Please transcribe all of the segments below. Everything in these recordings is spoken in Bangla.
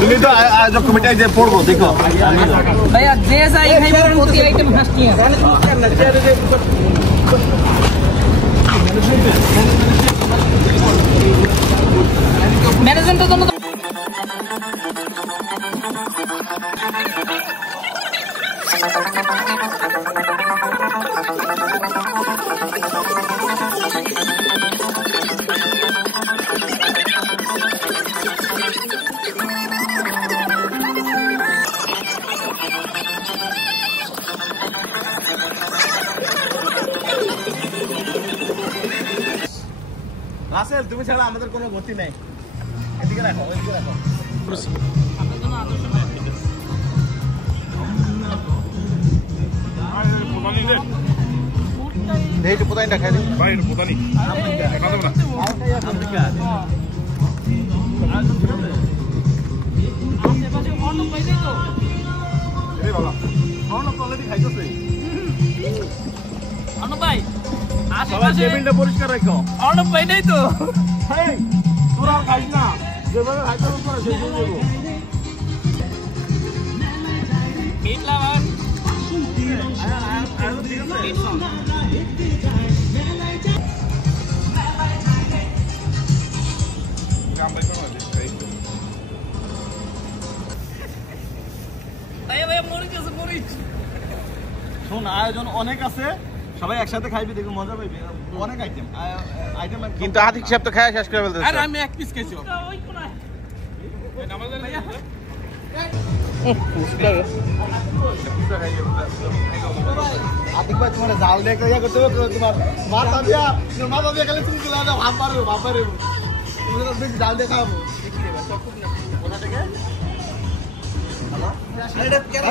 তুমি তো আয়োজক কমিটি যে পড়বো দেখো ভাইয়া যে যাই খাইব প্রতি আইটেম হাসটিয়া ম্যানেজমেন্টের জন্য রাসেল তুমি ছাড়া আমাদের কোনো গতি নাই এদিকে রাখো ওইদিকে রাখো আপনাদের জন্য আদর্শ এইটু পোতাইনটা খাই দিই ভাই এটা পোতানি দেখা দেব না আশেপাশে অন্য পাইছে তো এই বাবা অন্য অলরেডি খাইতেছে অন্য ভাই সবাই আশেপাশে টেবিলটা পরিষ্কার রাখো অন্য পাই নাই তো এই তোরা খাইস না যেভাবে খাইতে হবে সেই জন্য দেবো মিটলা বাবা ঠিক আছে ভাইয়া মরিচ আছে মরিচ শোন আয়োজন অনেক আছে সবাই একসাথে খাইবি দেখো মজা পাইবি অনেক আইটেম আইটেম কিন্তু আধিক হিসাব তো খাওয়া শেষ করে ফেলতেছে আরে আমি এক পিস খাইছি ওই কোনায় আধিক ভাই তোমার জাল দিয়ে ইয়া করতে হবে তোমার মাথা দিয়ে খালি তুমি চলে যাও ভাপারে তুমি তো বেশি জাল দিয়ে খাবো কোথা থেকে এটা কেন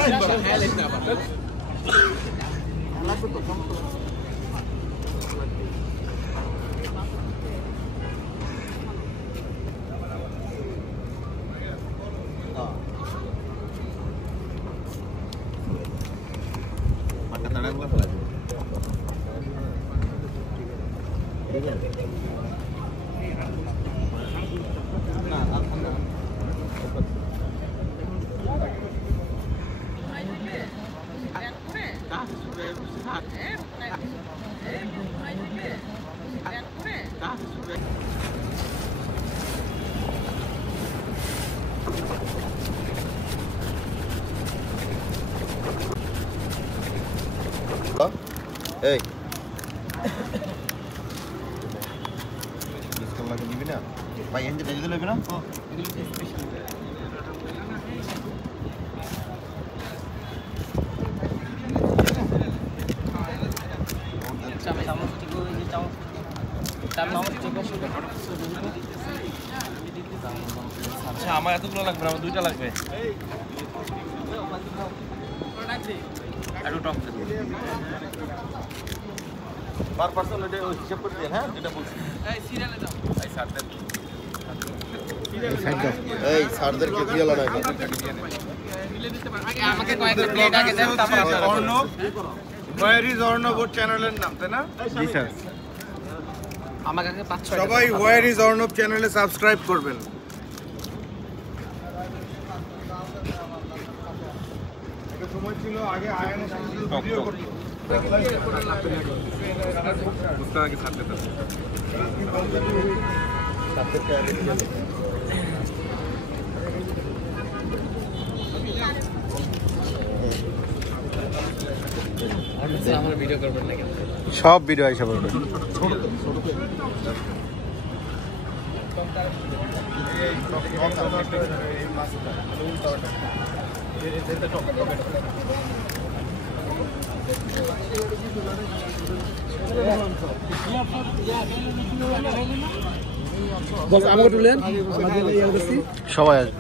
এই ডিসকাউন্ট লাগে দিবি না ভাই এন্ড দিতে লাগবে না এগুলো স্পেশাল আচ্ছা আমার এতগুলো লাগবে না আমার দুইটা লাগবে একটু টক পার পার্সন এটা হিসাব করে দেন হ্যাঁ যেটা বলছি এই সিরিয়ালে দাও এই সাথে এই স্যারদের কে দিয়ে লাগাই মিলে দিতে পারেন আগে আমাকে কয়েকটা প্লেট আগে দেন তারপর অর্ণব ওয়্যার ইজ অর্ণব চ্যানেলের নাম তাই না জি স্যার আমাকে আগে 5-6 সবাই ওয়্যার ইজ অর্ণব চ্যানেলে সাবস্ক্রাইব করবেন একটা সময় ছিল আগে আয়নের সাথে ভিডিও করতে उसका आगे साथ लेता আমার ভিডিও করবেন না কেন? সব ভিডিও আইসা বলবে। আমাকে তুলেন সবাই আসবে।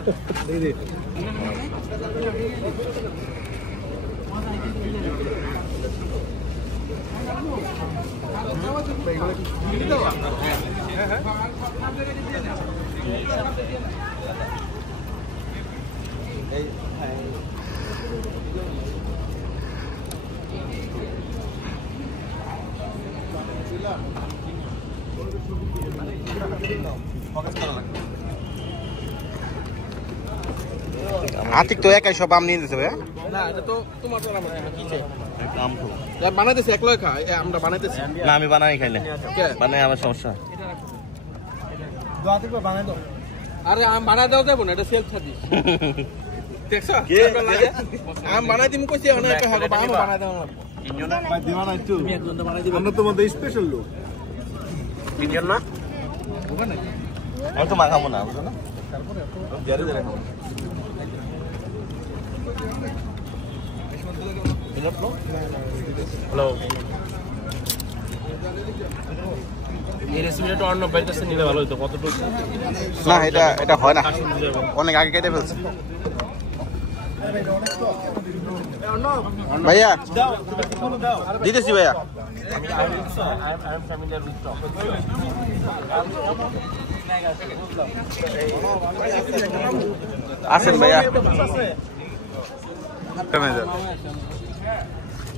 আতিক তো একাই সব আম নিয়ে দিতে হবে। না এটা তো তোমার তো আমার কি চাই আম তো বানাইতেছি একলাই খা আমরা বানাইতেছি না আমি বানাই খাইলে বানাই আমার সমস্যা দোয়া থেকে বানাই দাও। আরে আম বানাই দাও দেব না এটা সেলফ সার্ভিস দেখছ আম বানাই দিম কইছি অনেক হবে আম বানাই দাও না ভাই দিবা না একটু আমরা তোমাদের স্পেশাল লোক তিনজন না ওখানে আমি তো মাখাবো না বুঝো না গ্যারেজে রাখবো হ্যালো এই রেসিপিটা তো অন্য বাইতেছে নিলে ভালো হতো কতটুকু না এটা হয় না, অনেক আগে কেটে ফেলছে। ভাইয়া দিতেছি ভাইয়া। আসেন ভাইয়া।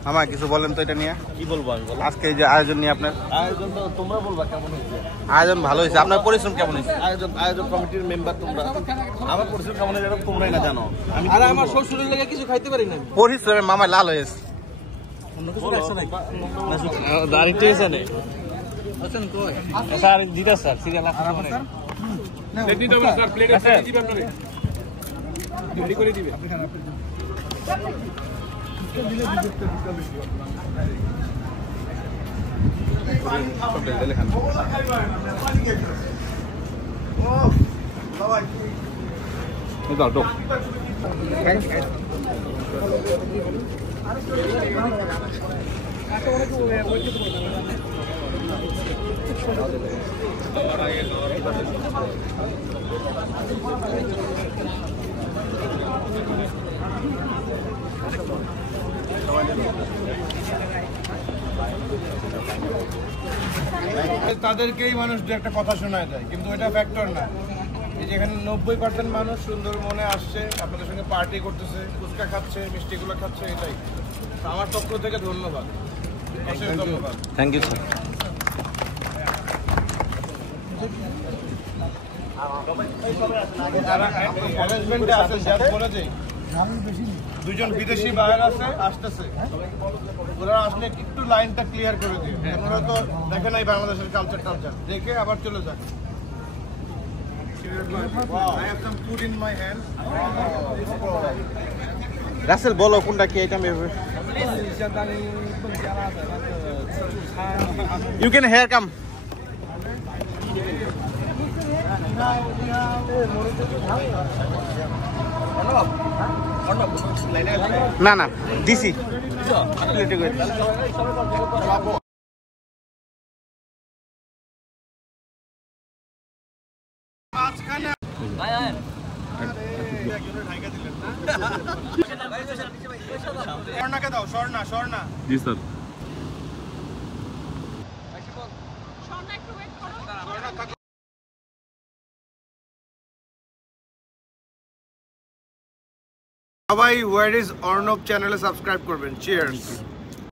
মামা কিছু বলেন তো এটা নিয়ে, কি বলবো আমি বলো আজকে এই যে আয়োজন নিয়ে আপনার আয়োজন তো তোমরা বলবা কেমন হয়েছে আয়োজন ভালো হয়েছে, আপনার পরিশ্রম কেমন হয়েছে? আয়োজন কমিটির মেম্বার তোমরা আমার পরিশ্রম কেমন হয়েছে এটা তোমরাই না জানো আমি আরে আমার শ্বশুরের লাগে কিছু খাইতে পারি না পরিশ্রমে মামা লাল হয়েছে। দাঁড়িয়ে এসে নেই স্যার দিতে স্যার সিরিয়াল দিতে হবে স্যার প্লেটে দিয়ে দিবেন না রেডি করে দিবে তাদেরকেই মানুষ দু একটা কথা শোনায় যায়, কিন্তু এটা ফ্যাক্টর না। এই যেখানে 90% মানুষ সুন্দর মনে আসছে, আপনাদের সঙ্গে পার্টি করতেছে, ফুচকা খাচ্ছে, মিষ্টিগুলো খাচ্ছে, এটাই আমার পক্ষ থেকে ধন্যবাদ, অশেষ ধন্যবাদ। Thank you sir. অ্যারেঞ্জমেন্টে আছেন যার বলে যাই, দুজন বিদেশি বাইরে আসতেছে, ওরা আসলে একটু লাইনটা ক্লিয়ার করে দিও। ওরা তো দেখে নাই বাংলাদেশের কালচার দেখে আবার চলে যায়। I have some food in my hand. Rasel বলো কোনটা কি item? You can here come. না না দিছি প্লেটে করে স্বর্ণাকে দাও, স্বর্ণা জি স্যার। সবাই ওয়ার ইজ অর্ণব চ্যানেলে সাবস্ক্রাইব করবেন। চিয়ার্স।